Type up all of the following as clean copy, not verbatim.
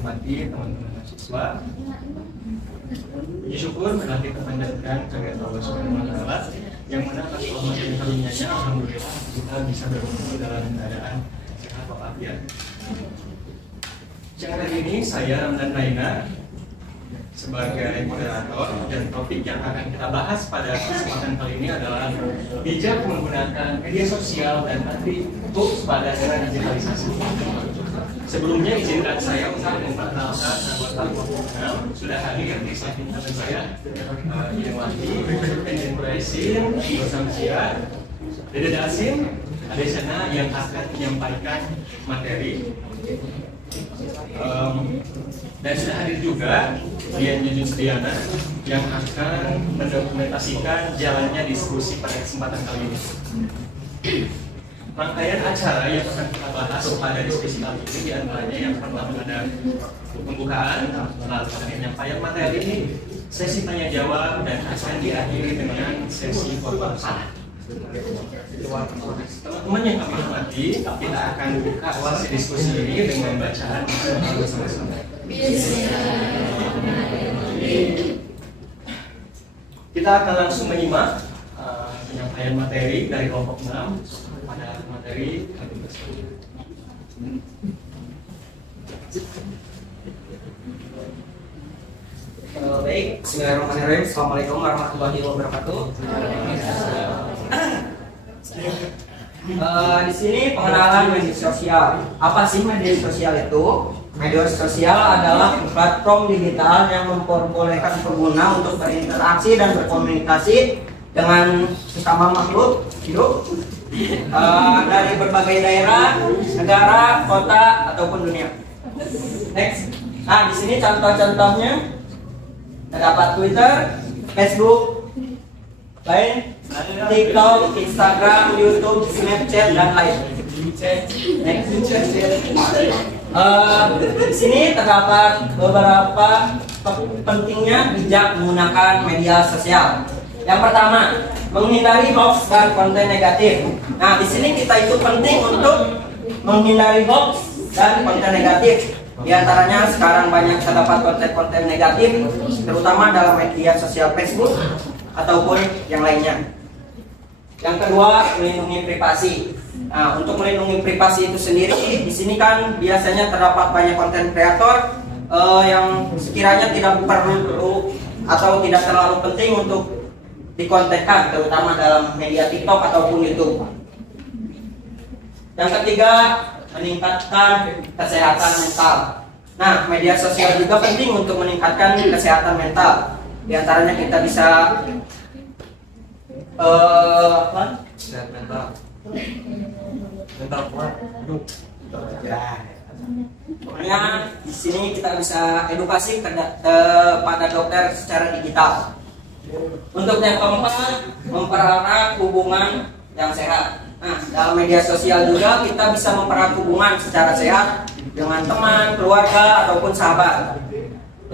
hormati teman-teman mahasiswa, puji syukur telah kita panjatkan kepada Allah Subhanahu wa Ta'ala, yang mana atas rahmat dan karunia-Nya alhamdulillah kita bisa berkumpul dalam keadaan sehat walafiat. Siang hari ini saya Ramdan Raina sebagai moderator, dan topik yang akan kita bahas pada kesempatan kali ini adalah bijak menggunakan media sosial dan nanti tips pada era digitalisasi. Sebelumnya izinkan saya untuk memperkenalkan anggota kelompok sudah hadir di samping kanan saya, Iwati, Enjen Quraisin, Samsia, Dede Dasim, ada sana yang akan menyampaikan materi. Dan sudah hadir juga Dian Jujun Setiana yang akan mendokumentasikan jalannya diskusi pada kesempatan kali ini. Rangkaian acara yang akan kita bahas pada diskusi kali ini diantaranya yang pertama ada pembukaan, lalu ada penyampaian materi, sesi tanya jawab, dan akan diakhiri dengan sesi foto-foto. Teman-teman yang kami hormati, kita akan buka sesi diskusi ini dengan bacaan bersama-sama. Kita akan langsung menyimak penyampaian materi dari kelompok 6 pada materi kami tersebut. Baik, bismillahirrahmanirrahim. Assalamualaikum warahmatullahi wabarakatuh. Di sini pengenalan media sosial. Apa sih media sosial itu? Media sosial adalah platform digital yang memperbolehkan pengguna untuk berinteraksi dan berkomunikasi dengan sesama makhluk hidup dari berbagai daerah, negara, kota ataupun dunia. Next. Nah, di sini contoh-contohnya terdapat Twitter, Facebook, Line, TikTok, Instagram, YouTube, Snapchat, dan lain. Di sini terdapat beberapa pentingnya bijak menggunakan media sosial. Yang pertama, menghindari hoax dan konten negatif. Nah, di sini kita itu penting untuk menghindari hoax dan konten negatif. Di antaranya sekarang banyak terdapat konten-konten negatif, terutama dalam media sosial Facebook ataupun yang lainnya. Yang kedua, melindungi privasi. Nah, untuk melindungi privasi itu sendiri, di sini kan biasanya terdapat banyak konten kreator yang sekiranya tidak perlu atau tidak terlalu penting untuk dikontenkan, terutama dalam media TikTok ataupun YouTube. Yang ketiga, meningkatkan kesehatan mental. Nah, media sosial juga penting untuk meningkatkan kesehatan mental. Di antaranya kita bisa mental kuat. Pokoknya di sini kita bisa edukasi kepada dokter secara digital. Untuk yang keempat, mempererat hubungan yang sehat. Nah, dalam media sosial juga kita bisa mempererat hubungan secara sehat dengan teman, keluarga, ataupun sahabat.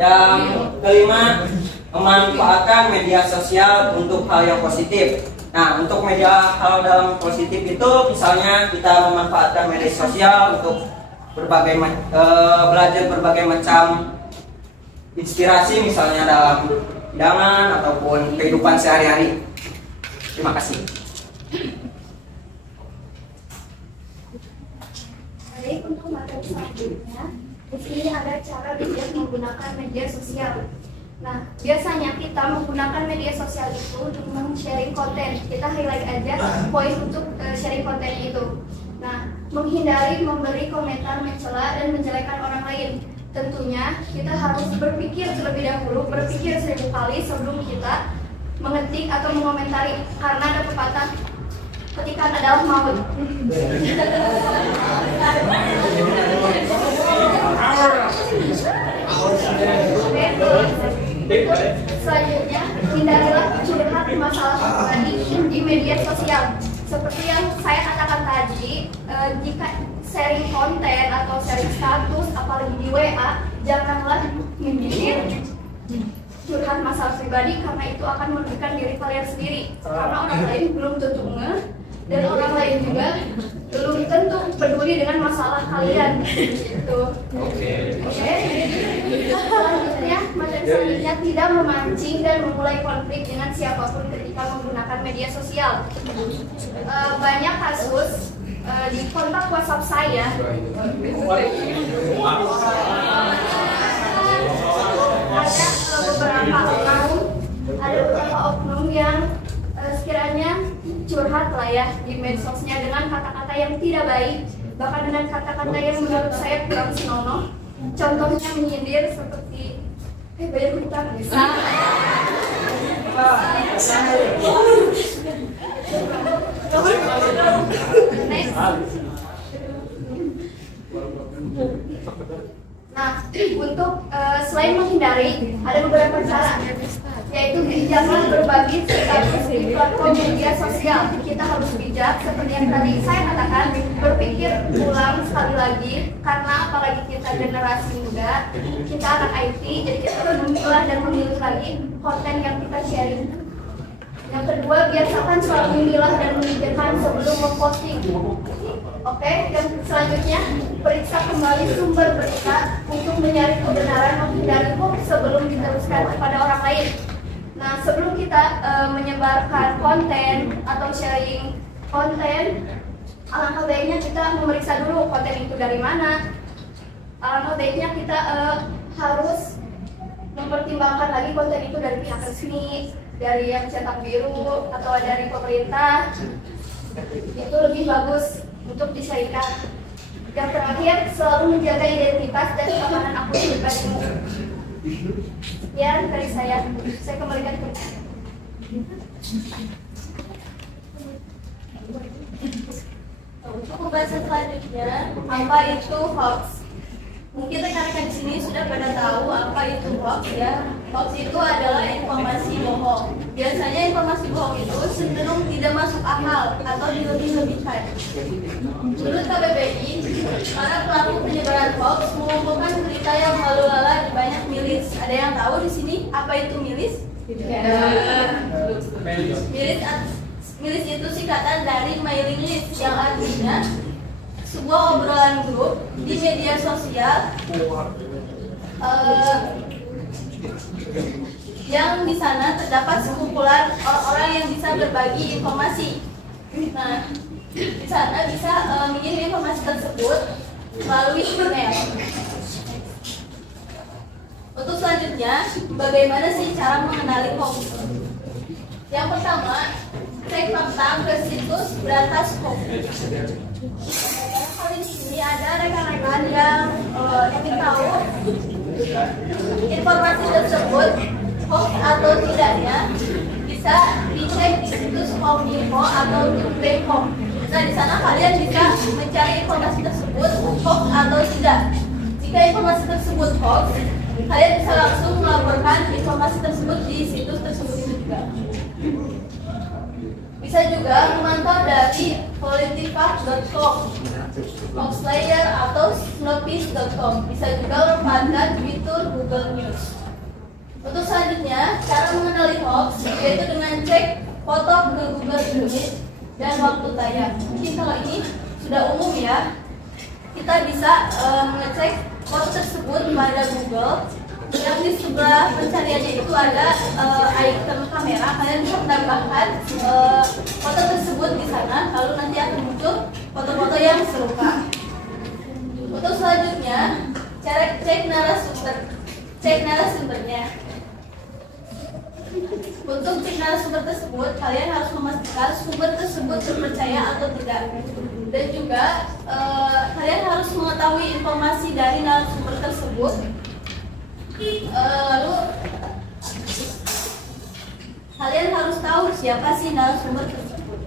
Yang kelima, memanfaatkan media sosial untuk hal yang positif. Nah, untuk hal dalam positif itu, misalnya kita memanfaatkan media sosial untuk belajar berbagai macam inspirasi, misalnya dalam hidangan ataupun kehidupan sehari-hari. Terima kasih. Baik, untuk materi selanjutnya, di sini ada cara bijak menggunakan media sosial. Nah, biasanya kita menggunakan media sosial itu untuk sharing konten. Kita highlight aja poin untuk sharing konten itu. Nah, menghindari memberi komentar mencela dan menjelekkan orang lain. Tentunya kita harus berpikir terlebih dahulu, berpikir 1000 kali sebelum kita mengetik atau mengomentari, karena ada pepatah ketikan adalah maut. Selanjutnya, hindarilah curhat masalah pribadi di media sosial. Seperti yang saya katakan tadi, jika sharing konten atau sharing status, apalagi di WA, janganlah menyindir curhat masalah pribadi, karena itu akan merugikan diri kalian sendiri. Karena orang lain belum tentu ngeh dan orang lain juga belum tentu peduli dengan masalah kalian. Gitu. Oke. Selanjutnya, materi selanjutnya tidak memancing dan memulai konflik dengan siapapun ketika menggunakan media sosial. Banyak kasus di kontak WhatsApp saya ada beberapa oknum yang sekiranya curhat lah ya di medsosnya dengan kata-kata yang tidak baik, bahkan dengan kata-kata yang menurut saya kurang senonoh. Contohnya menyindir seperti bayar hutang bisa. Nah, untuk selain menghindari, ada beberapa cara, yaitu jangan berbagi status di platform media sosial. Kita harus bijak, seperti yang tadi saya katakan, berpikir ulang sekali lagi, karena apalagi kita generasi muda, kita anak IT, jadi kita harus memilah dan memilih lagi konten yang kita sharing. Yang kedua, biasakan selalu memilah dan memikirkan sebelum memposting. Oke, yang selanjutnya, periksa kembali sumber berita untuk mencari kebenaran, menghindari hoax sebelum diteruskan kepada orang lain. Nah, sebelum kita menyebarkan konten atau sharing konten, alangkah baiknya kita memeriksa dulu konten itu dari mana. Alangkah baiknya kita harus mempertimbangkan lagi konten itu dari pihak resmi, dari yang cetak biru, atau dari pemerintah. Itu lebih bagus untuk disaringkan. Yang terakhir, selalu menjaga identitas dan keamanan akun pribadimu. Ya, dari saya kembalikan ke untuk pembahasan selanjutnya, apa itu hoax? Mungkin rekan-rekan di sini sudah pada tahu apa itu hoax ya. Hoax itu adalah informasi bohong. Biasanya informasi bohong itu cenderung tidak masuk akal atau dilebih-lebihkan. Menurut KBBI, para pelaku penyebaran hoax mengumpulkan berita yang lalu-lalang di banyak milis. Ada yang tahu di sini apa itu milis? Milis itu singkatan dari mailing list, yang artinya sebuah obrolan grup di media sosial yang di sana terdapat sekumpulan orang-orang yang bisa berbagi informasi. Nah, di sana bisa mengirim informasi tersebut melalui email. Untuk selanjutnya, bagaimana sih cara mengenali hoax? Yang pertama, cek fakta ke situs Berantas Hoax. Kali ini ada rekan-rekan yang ingin tahu informasi tersebut hoax atau tidaknya, bisa dicek di situs Kominfo atau Jumbo. Nah, di sana kalian bisa mencari informasi tersebut hoax atau tidak. Jika informasi tersebut hoax, kalian bisa langsung melaporkan informasi tersebut di situs tersebut juga. Bisa juga memantau dari politika.com, Foxlayer atau Snopis.com. Bisa juga memanfaatkan fitur Google News. Untuk selanjutnya, cara mengenali hoax yaitu dengan cek foto ke Google Image dan waktu tayang. Mungkin kalau ini sudah umum ya, kita bisa mengecek foto tersebut pada Google. Yang di sebelah pencariannya itu ada icon kamera. Kalian bisa menambahkan foto tersebut di sana, lalu nanti akan muncul foto-foto yang serupa. Untuk selanjutnya, cara cek narasumbernya. Untuk cek narasumber tersebut, kalian harus memastikan sumber tersebut terpercaya atau tidak. Dan juga kalian harus mengetahui informasi dari narasumber tersebut. Lalu kalian harus tahu siapa sih narasumber tersebut.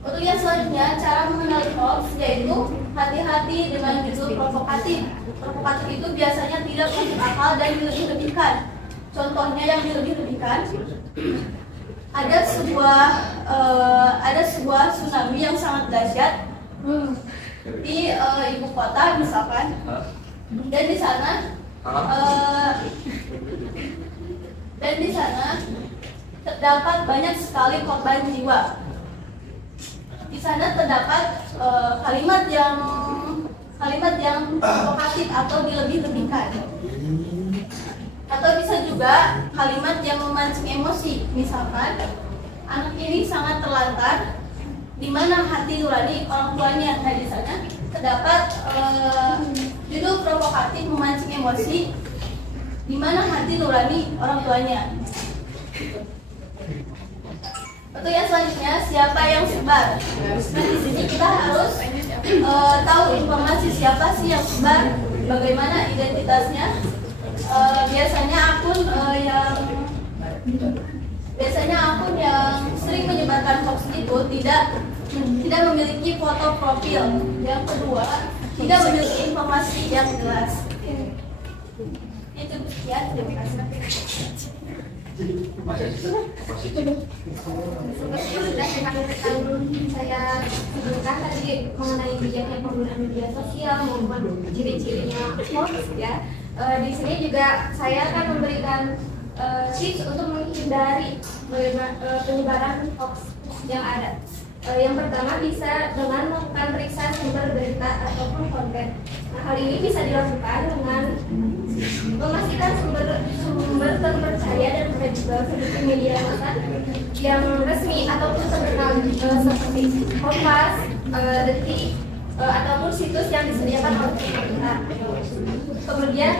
Untuk yang selanjutnya, cara mengenali hoax yaitu hati-hati dengan judul provokatif. Provokatif itu biasanya tidak masuk akal dan dilebih-lebihkan. Contohnya yang dilebih-lebihkan, ada sebuah tsunami yang sangat dahsyat di ibu kota misalkan, dan di sana terdapat banyak sekali korban jiwa. di sana terdapat kalimat yang provokatif atau dilebih-lebihkan. Atau bisa juga kalimat yang memancing emosi. Misalkan, anak ini sangat terlantar, di mana hati nurani orang tuanya. Nah, di sana terdapat judul provokatif memancing emosi, di mana hati nurani orang tuanya. Untuk yang selanjutnya, siapa yang sebar? Nah, di sini kita harus tahu informasi siapa sih yang sebar, bagaimana identitasnya. Biasanya akun yang sering menyebarkan hoax itu tidak memiliki foto profil. Yang kedua, tidak memiliki informasi yang jelas. Itu sekian, terima kasih. Seperti sudah saya sebutkan tadi mengenai bijaknya penggunaan media sosial maupun ciri-cirinya hoax ya. Di sini juga saya akan memberikan tips untuk menghindari penyebaran hoax yang ada. Yang pertama bisa dengan melakukan periksa sumber berita ataupun konten. Nah, hal ini bisa dilakukan dengan memastikan sumber terpercaya dan kredibel seperti media massa yang resmi ataupun terkenal seperti Kompas, Detik, ataupun situs yang disediakan oleh pemerintah. Kemudian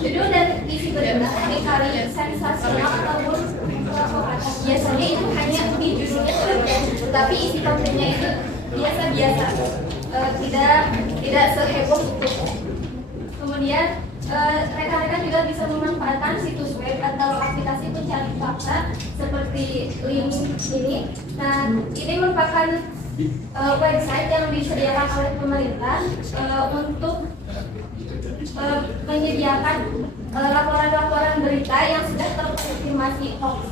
judul dan isi berita seringkali sensasional ataupun provokatif. Biasanya itu hanya di judulnya saja, tetapi isi kontennya itu biasa-biasa, tidak seheboh itu. Kemudian rekan-rekan juga bisa memanfaatkan situs web atau aplikasi pencari fakta seperti link ini. Nah, ini merupakan website yang disediakan oleh pemerintah untuk menyediakan laporan-laporan berita yang sudah terkonfirmasi hoax.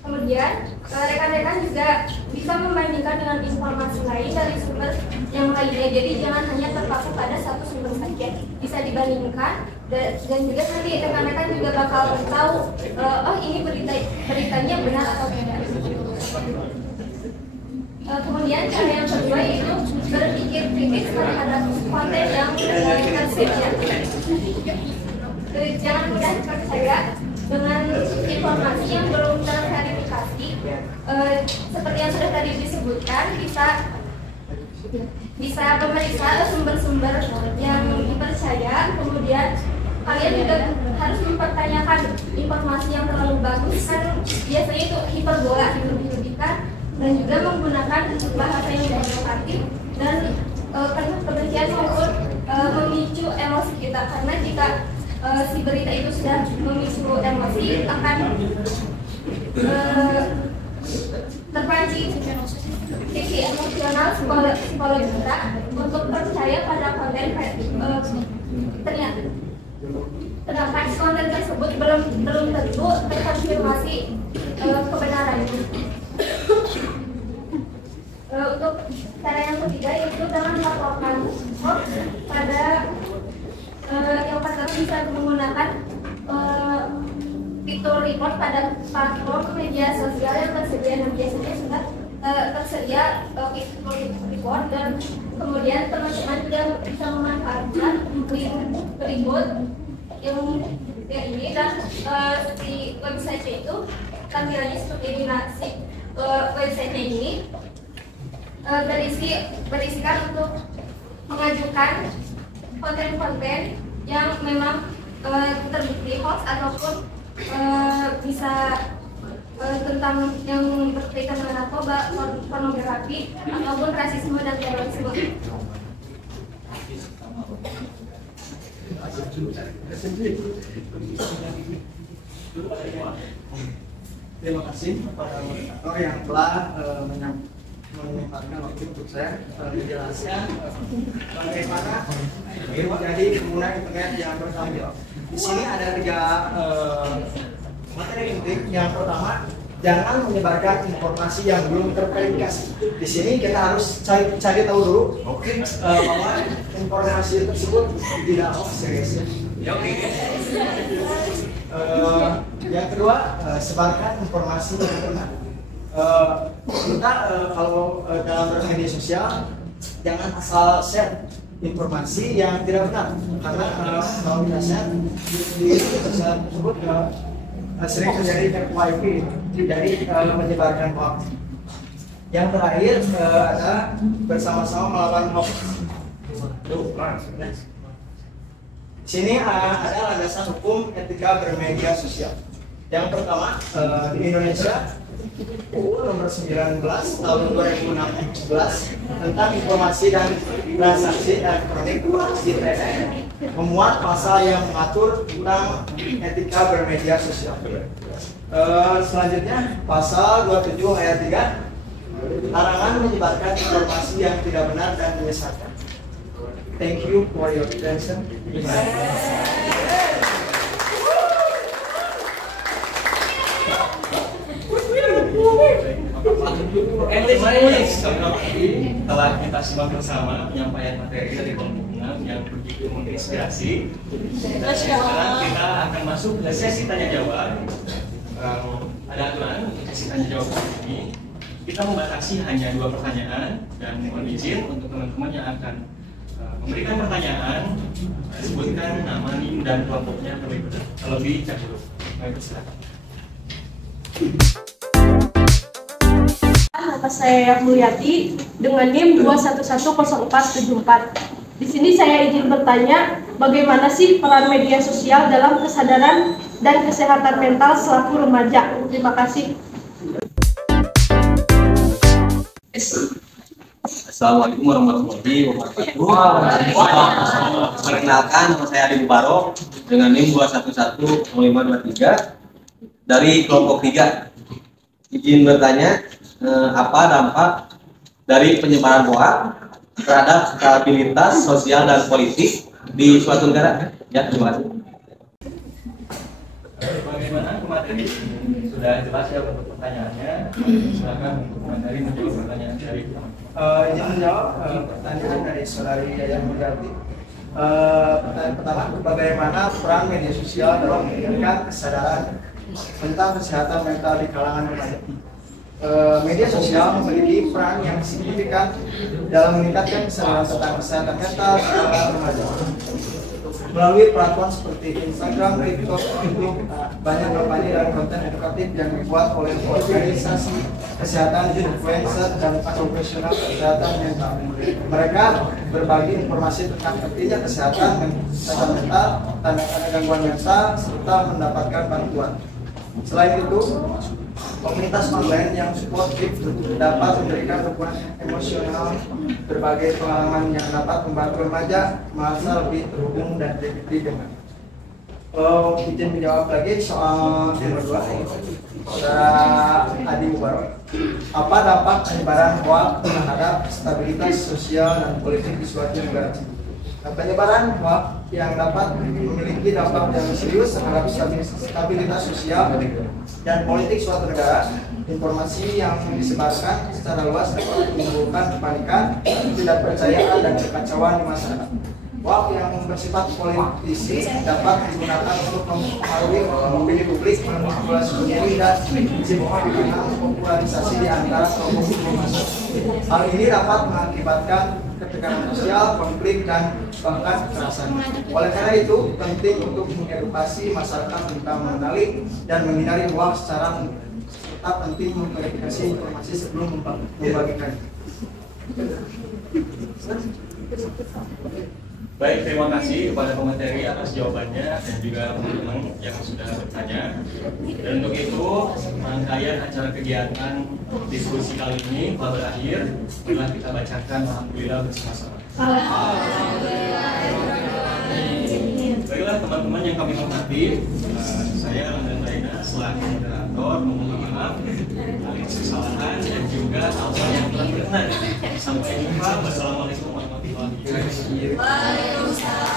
Kemudian rekan-rekan juga bisa membandingkan dengan informasi lain dari sumber yang lainnya. Jadi jangan hanya terpaku pada satu sumber saja, bisa dibandingkan dan juga nanti rekan-rekan juga bakal tahu oh ini beritanya benar atau tidak. Kemudian cara yang kedua yaitu berpikir kritis terhadap konten yang tersedia. Jangan mudah percaya dengan informasi yang belum terverifikasi. Seperti yang sudah tadi disebutkan, bisa memeriksa sumber-sumber yang dipercaya. Kemudian kalian juga harus mempertanyakan informasi yang terlalu bagus, kan biasanya itu hiperbola, dilebih-lebihkan, dan juga menggunakan bahasa yang provokatif dan penuh kebencian maupun memicu emosi kita. Karena jika si berita itu sudah memicu emosi, akan terpancing sisi emosional psikologi kita untuk percaya pada konten ternyata. Sedangkan konten tersebut belum tentu terkonfirmasi kebenarannya. Untuk cara yang ketiga yaitu dengan melaporkan hoax pada yang pertama bisa menggunakan fitur report pada platform media sosial yang tersedia. Dan biasanya sudah tersedia fitur report, dan kemudian teman-teman juga bisa memanfaatkan link berikut yang ini, dan di website itu tampilannya seperti ini. Nah, website ini berisikan untuk mengajukan konten-konten yang memang terbukti hoax ataupun bisa tentang yang berkaitan dengan narkoba, pornografi, ataupun rasisme dan terorisme. Terima kasih kepada moderator yang telah menyempatkan waktu untuk saya menjelaskan bagaimana menjadi pengguna internet yang bertanggung jawab. Di sini ada 3 materi penting. Yang pertama, jangan menyebarkan informasi yang belum terverifikasi. Di sini kita harus cari tahu dulu bahwa informasi tersebut tidak hoax, guys. Yang kedua, sebarkan informasi yang benar. Kita kalau dalam media sosial jangan asal share informasi yang tidak benar, karena kalau kita share di sosial tersebut sering terjadi FYP, jadi menyebarkan hoax. Yang terakhir adalah bersama-sama melawan hoax. Sini ada landasan hukum etika bermedia sosial. Yang pertama di Indonesia UU nomor 19 tahun 2016 tentang informasi dan transaksi elektronik (ITE) memuat pasal yang mengatur tentang etika bermedia sosial. Selanjutnya pasal 27 ayat 3, larangan menyebarkan informasi yang tidak benar dan menyesatkan. Thank you for your attention. Telah kita simak bersama penyampaian materi dari kelompok 6 yang begitu menginspirasi. Dan sekarang kita akan masuk ke sesi tanya jawab. Ada aturan untuk sesi tanya jawab ini. Kita membatasi hanya 2 pertanyaan dan mohon izin untuk teman-teman yang akan memberikan pertanyaan, sebutkan nama, NIM, dan kelompoknya terlebih dahulu. Baik, silakan. Nama saya Mulyati dengan NIM 2110474. Di sini saya izin bertanya, bagaimana sih peran media sosial dalam kesadaran dan kesehatan mental selaku remaja? Terima kasih. Assalamualaikum warahmatullahi wabarakatuh. Perkenalkan, nama saya Adi Mubarok dengan NIM 2110523 dari kelompok 3. Izin bertanya, apa dampak dari penyebaran hoax terhadap stabilitas sosial dan politik di suatu negara? Ya, terima kasih. Bagaimana materi? Sudah jelas ya untuk pertanyaannya. Silakan untuk materi menjawab pertanyaan dari Izin menjawab pertanyaan dari saudari Yayang Mulyati. Pertanyaan pertama, bagaimana peran media sosial dalam meningkatkan kesadaran tentang kesehatan mental di kalangan remaja? Media sosial memiliki peran yang signifikan dalam meningkatkan kesadaran tentang kesehatan mental di kalangan remaja. Melalui platform seperti Instagram, TikTok, YouTube, banyak kampanye dan konten edukatif yang dibuat oleh organisasi kesehatan, influencer, dan profesional kesehatan mental. Mereka berbagi informasi tentang pentingnya kesehatan mental, tanda-tanda gangguan mental, serta mendapatkan bantuan. Selain itu, komunitas online yang suportif dapat memberikan dukungan emosional, berbagai pengalaman yang dapat membantu remaja merasa lebih terhubung dan diterima. Izin menjawab lagi soal nomor 2, saudara Adi Mubarok. Apa dampak penyebaran hoax terhadap stabilitas sosial dan politik di suatu negara? Penyebaran hoax yang dapat memiliki dampak yang serius terhadap stabilitas sosial dan politik suatu negara. Informasi yang disebarkan secara luas dapat menimbulkan kepanikan, ketidakpercayaan, dan kekacauan di masyarakat. Hoax yang bersifat politisi dapat digunakan untuk mempengaruhi opini publik, memanipulasi pemilih, dan menciptakan polarisasi di antara kelompok masyarakat. Hal ini dapat mengakibatkan ketegangan sosial, konflik, dan bahkan kekerasan. Oleh karena itu, penting untuk mengedukasi masyarakat tentang mengenali dan menghindari hoax secara serta penting memverifikasi informasi sebelum membagikan. Baik, terima kasih kepada pemateri atas jawabannya dan juga teman-teman yang sudah bertanya. Dan untuk itu, rangkaian acara kegiatan diskusi kali ini telah berakhir. Setelah kita bacakan alhamdulillah bersama-sama. Baiklah teman-teman yang kami hormati, saya Landan Raina selaku moderator memohon maaf atas kesalahan dan juga hal-hal yang telah berkenan. Sampai jumpa. Wassalamualaikum warahmatullahi wabarakatuh.